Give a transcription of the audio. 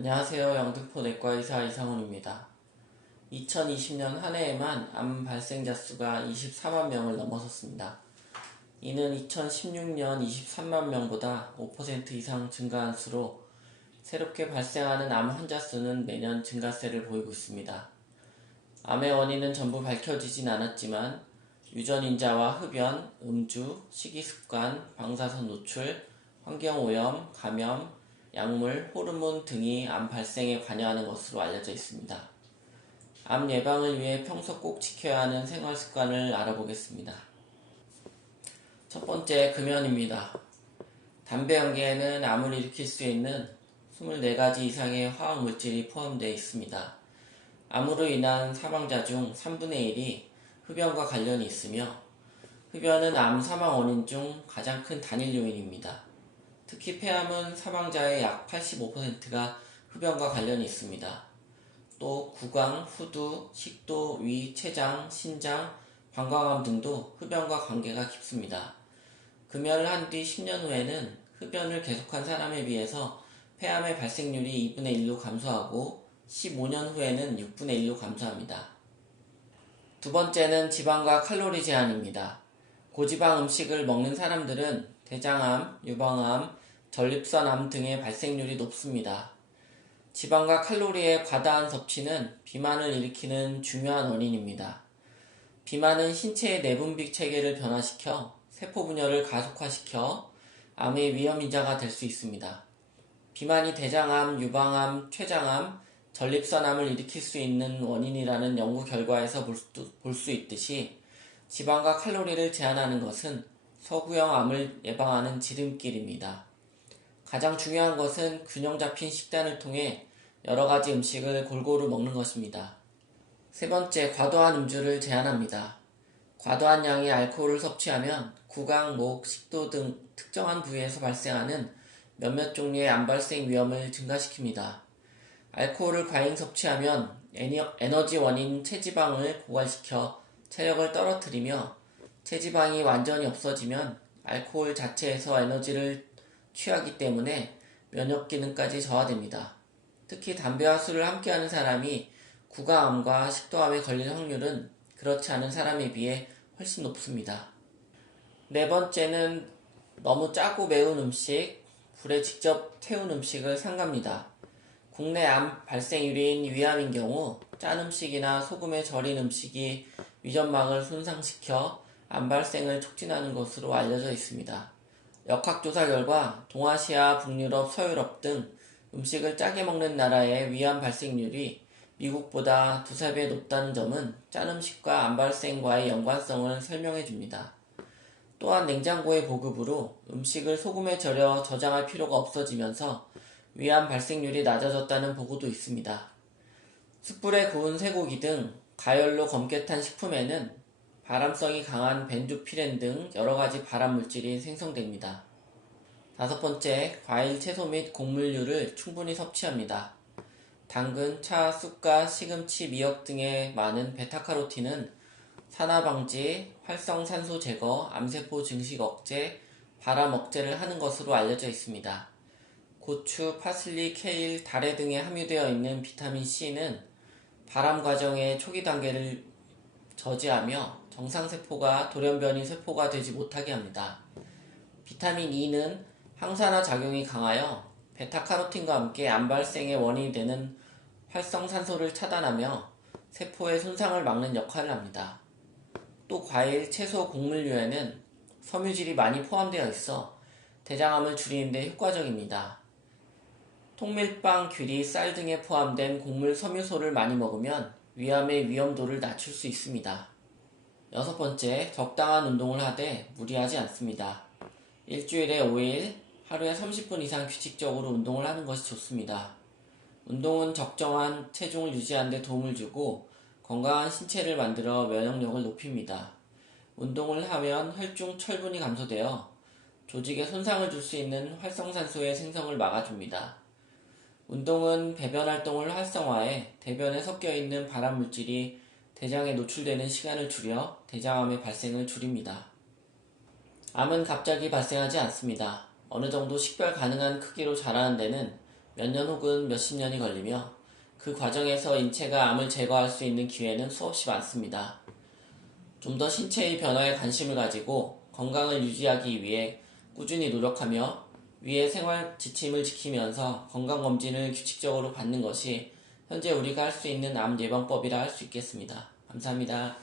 안녕하세요. 영등포 내과의사 이상훈입니다. 2020년 한 해에만 암 발생자 수가 24만 명을 넘어섰습니다. 이는 2016년 23만 명보다 5% 이상 증가한 수로 새롭게 발생하는 암 환자 수는 매년 증가세를 보이고 있습니다. 암의 원인은 전부 밝혀지진 않았지만 유전인자와 흡연, 음주, 식이습관, 방사선 노출, 환경오염, 감염, 약물, 호르몬 등이 암 발생에 관여하는 것으로 알려져 있습니다. 암 예방을 위해 평소 꼭 지켜야 하는 생활 습관을 알아보겠습니다. 첫 번째, 금연입니다. 담배 연기에는 암을 일으킬 수 있는 24가지 이상의 화학 물질이 포함되어 있습니다. 암으로 인한 사망자 중 3분의 1이 흡연과 관련이 있으며 흡연은 암 사망 원인 중 가장 큰 단일 요인입니다. 특히 폐암은 사망자의 약 85%가 흡연과 관련이 있습니다. 또 구강, 후두, 식도, 위, 췌장, 신장, 방광암 등도 흡연과 관계가 깊습니다. 금연을 한 뒤 10년 후에는 흡연을 계속한 사람에 비해서 폐암의 발생률이 2분의 1로 감소하고 15년 후에는 6분의 1로 감소합니다. 두 번째는 지방과 칼로리 제한입니다. 고지방 음식을 먹는 사람들은 대장암, 유방암, 전립선암 등의 발생률이 높습니다. 지방과 칼로리의 과다한 섭취는 비만을 일으키는 중요한 원인입니다. 비만은 신체의 내분비 체계를 변화시켜 세포 분열을 가속화시켜 암의 위험 인자가 될 수 있습니다. 비만이 대장암, 유방암, 췌장암, 전립선암을 일으킬 수 있는 원인이라는 연구 결과에서 볼 수 있듯이 지방과 칼로리를 제한하는 것은 서구형 암을 예방하는 지름길입니다. 가장 중요한 것은 균형 잡힌 식단을 통해 여러 가지 음식을 골고루 먹는 것입니다. 세 번째, 과도한 음주를 제한합니다. 과도한 양의 알코올을 섭취하면 구강, 목, 식도 등 특정한 부위에서 발생하는 몇몇 종류의 암 발생 위험을 증가시킵니다. 알코올을 과잉 섭취하면 에너지 원인 체지방을 고갈시켜 체력을 떨어뜨리며 체지방이 완전히 없어지면 알코올 자체에서 에너지를 취하기 때문에 면역 기능까지 저하됩니다. 특히 담배와 술을 함께하는 사람이 구강암과 식도암에 걸릴 확률은 그렇지 않은 사람에 비해 훨씬 높습니다. 네 번째는 너무 짜고 매운 음식, 불에 직접 태운 음식을 삼갑니다. 국내 암 발생률인 위암인 경우 짠 음식이나 소금에 절인 음식이 위점막을 손상시켜 암 발생을 촉진하는 것으로 알려져 있습니다. 역학조사 결과 동아시아, 북유럽, 서유럽 등 음식을 짜게 먹는 나라의 위암 발생률이 미국보다 2~3배 높다는 점은 짠 음식과 암 발생과의 연관성을 설명해 줍니다. 또한 냉장고의 보급으로 음식을 소금에 절여 저장할 필요가 없어지면서 위암 발생률이 낮아졌다는 보고도 있습니다. 숯불에 구운 쇠고기 등 가열로 검게 탄 식품에는 발암성이 강한 벤조피렌 등 여러가지 발암 물질이 생성됩니다. 다섯 번째, 과일, 채소 및 곡물류를 충분히 섭취합니다. 당근, 차, 쑥갓, 시금치, 미역 등에 많은 베타카로틴은 산화 방지, 활성산소 제거, 암세포 증식 억제, 발암 억제를 하는 것으로 알려져 있습니다. 고추, 파슬리, 케일, 다래 등에 함유되어 있는 비타민 C는 발암 과정의 초기 단계를 저지하며 정상세포가 돌연변이 세포가 되지 못하게 합니다. 비타민 E는 항산화 작용이 강하여 베타카로틴과 함께 암 발생의 원인이 되는 활성산소를 차단하며 세포의 손상을 막는 역할을 합니다. 또 과일, 채소, 곡물류에는 섬유질이 많이 포함되어 있어 대장암을 줄이는 데 효과적입니다. 통밀빵, 귀리, 쌀 등에 포함된 곡물 섬유소를 많이 먹으면 위암의 위험도를 낮출 수 있습니다. 여섯 번째, 적당한 운동을 하되 무리하지 않습니다. 일주일에 5일, 하루에 30분 이상 규칙적으로 운동을 하는 것이 좋습니다. 운동은 적정한 체중을 유지하는 데 도움을 주고 건강한 신체를 만들어 면역력을 높입니다. 운동을 하면 혈중 철분이 감소되어 조직에 손상을 줄 수 있는 활성산소의 생성을 막아줍니다. 운동은 배변 활동을 활성화해 대변에 섞여있는 발암물질이 대장에 노출되는 시간을 줄여 대장암의 발생을 줄입니다. 암은 갑자기 발생하지 않습니다. 어느 정도 식별 가능한 크기로 자라는 데는 몇 년 혹은 몇십 년이 걸리며 그 과정에서 인체가 암을 제거할 수 있는 기회는 수없이 많습니다. 좀 더 신체의 변화에 관심을 가지고 건강을 유지하기 위해 꾸준히 노력하며 위의 생활 지침을 지키면서 건강검진을 규칙적으로 받는 것이 현재 우리가 할 수 있는 암 예방법이라 할 수 있겠습니다. 감사합니다.